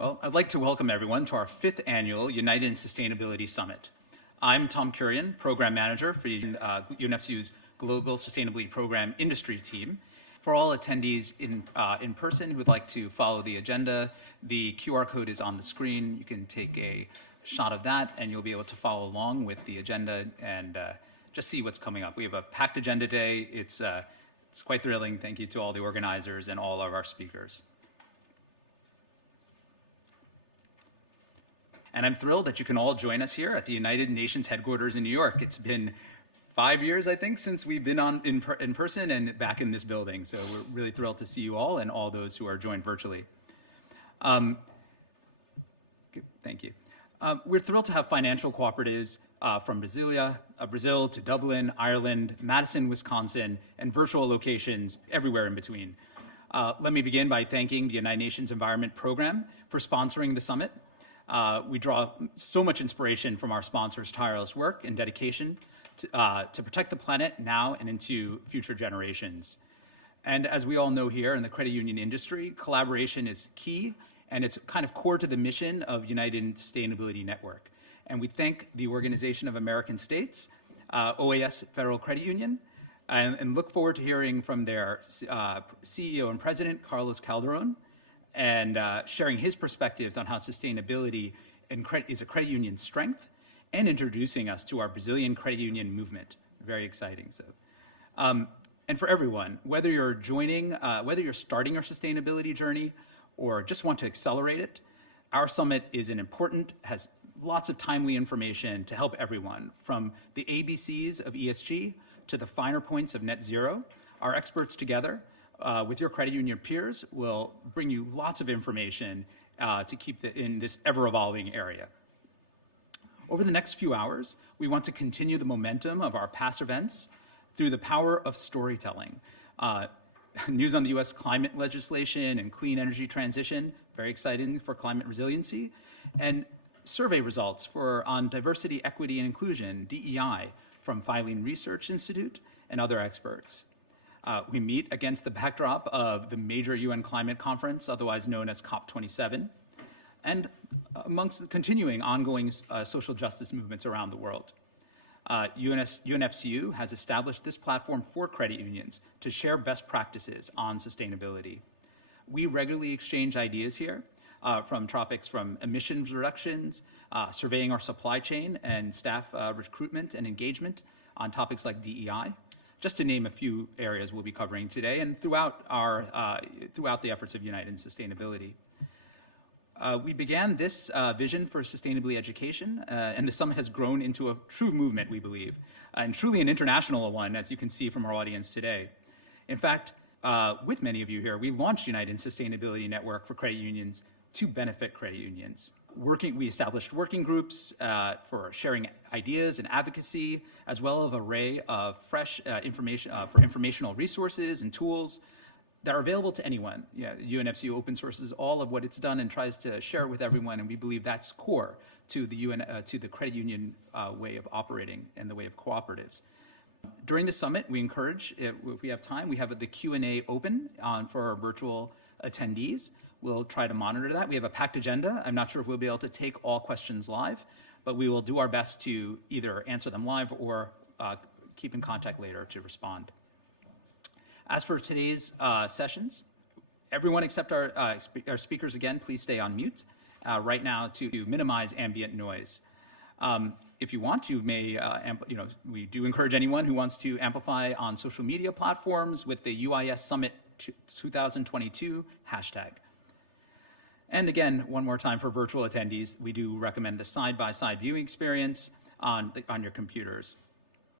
Well, I'd like to welcome everyone to our 5th annual United in Sustainability Summit. I'm Tom Kurian, Program Manager for UNFCU's Global Sustainability Program Industry Team. For all attendees in person who would like to follow the agenda, the QR code is on the screen. You can take a shot of that and you'll be able to follow along with the agenda and just see what's coming up. We have a packed agenda today. It's quite thrilling. Thank you to all the organizers and all of our speakers. And I'm thrilled that you can all join us here at the United Nations headquarters in New York. It's been 5 years, I think, since we've been in person and back in this building. So we're really thrilled to see you all and all those who are joined virtually. Thank you. We're thrilled to have financial cooperatives from Brazil to Dublin, Ireland, Madison, Wisconsin, and virtual locations everywhere in between. Let me begin by thanking the United Nations Environment Program for sponsoring the summit. We draw so much inspiration from our sponsors' tireless work and dedication to protect the planet now and into future generations. And as we all know here in the credit union industry, collaboration is key, and it's kind of core to the mission of United Sustainability Network. And we thank the Organization of American States, OAS Federal Credit Union, and look forward to hearing from their CEO and President, Carlos Calderon, and sharing his perspectives on how sustainability is a credit union strength and introducing us to our Brazilian credit union movement. Very exciting. So, and for everyone, whether you're whether you're starting your sustainability journey or just want to accelerate it, our summit has lots of timely information to help everyone, from the ABCs of ESG to the finer points of net zero. Our experts together with your credit union peers will bring you lots of information to keep in this ever-evolving area. Over the next few hours, we want to continue the momentum of our past events through the power of storytelling. News on the US climate legislation and clean energy transition, very exciting for climate resiliency, and survey results on diversity, equity, and inclusion, DEI, from Filing Research Institute and other experts. We meet against the backdrop of the major UN climate conference, otherwise known as COP27, and amongst the continuing ongoing social justice movements around the world. UNFCU has established this platform for credit unions to share best practices on sustainability. We regularly exchange ideas here from topics from emissions reductions, surveying our supply chain, and staff recruitment and engagement on topics like DEI, just to name a few areas we'll be covering today and throughout the efforts of United in Sustainability. We began this vision for sustainability education, and the summit has grown into a true movement, we believe, and truly an international one, as you can see from our audience today. In fact, with many of you here, we launched United in Sustainability Network for credit unions to benefit credit unions. We established working groups for sharing ideas and advocacy, as well as an array of fresh informational resources and tools that are available to anyone. UNFCU open sources all of what it's done and tries to share it with everyone, and we believe that's core to the credit union way of operating and the way of cooperatives. During the summit, we encourage, if we have time, we have the Q&A open for our virtual attendees. We'll try to monitor that. We have a packed agenda. I'm not sure if we'll be able to take all questions live, but we will do our best to either answer them live or keep in contact later to respond. As for today's sessions, everyone except our speakers, again, please stay on mute right now to minimize ambient noise. If you want, you may, we do encourage anyone who wants to amplify on social media platforms with the UIS Summit 2022 hashtag. And again, one more time for virtual attendees, we do recommend the side-by-side viewing experience on your computers.